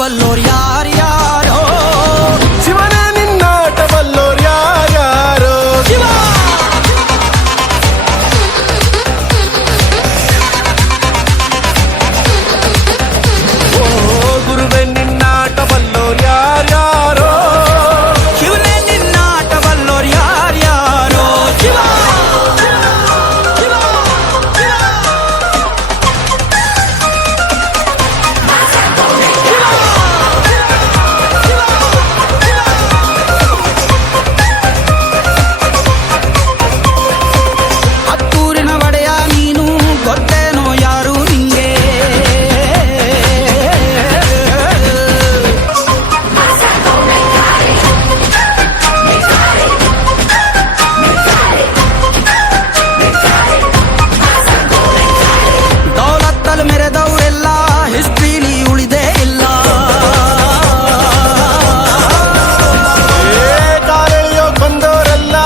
ಬಲ್ಲೋರ್ ಯಾರ್ಯಾರೋ ಶಿವನೇ ನಿನ್ನಾಟ ಬಲ್ಲೋರ್ ಯಾರ್ಯಾರೋ ಶಿವ ಗುರುವೆ ನಿನ್ನಾಟ ಬಲ್ಲೋರ್ ಯಾರ್ಯಾರೋ ಶಿವನೇ ನಿನ್ನಾಟ ಬಲ್ಲೋರ್ ಯಾರ್ಯಾರೋ ಶಿವ ಹತ್ತೂರಿನ ಒಡೆಯ ನೀನು ಗೊತ್ತೇನೋ ಯಾರು ನಿಂಗೆ ದೌಲತ್ತಲ್ಲಿ ಮೆರೆದವರೆಲ್ಲ ಹಿಸ್ಟ್ರಿಲಿ ಉಳಿದೇ ಇಲ್ಲ ಕಾಲೆಳೆಯೋ ಬಂದವರೆಲ್ಲ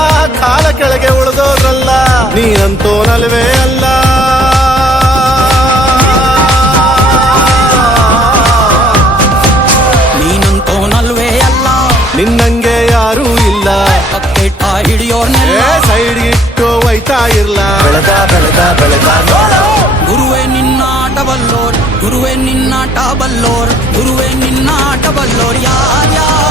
ಕಾಲ ಕೆಳಗೆ ಉಳಿದೋರಲ್ಲ ನೀನಂತೋನಲ್ವೇ ಅಲ್ಲ ನೀನಂತೋನಲ್ವೇ ಅಲ್ಲ ನಿನ್ನಂಗೆ ಯಾರೂ ಇಲ್ಲ ಬಕೆಟ್ ಹಿಡಿಯೋರ್ನೆಲ್ಲ ಸೈಡ್ ಇಟ್ಟು ಒಯ್ತಾ ಇರ್ಲ ಬೆಳೆದ ಬೆಳೆದ ಬೆಳೆದ ಗುರುವೇ ನಿನ್ನಾಟ ಬಲ್ಲೋರ್ ಗುರುವೇ ನಿನ್ನಾಟ ಬಲ್ಲೋರ್ ಗುರುವೇ ನಿನ್ನಾಟ ಬಲ್ಲೋರ್ ಯಾರ್ಯಾರೋ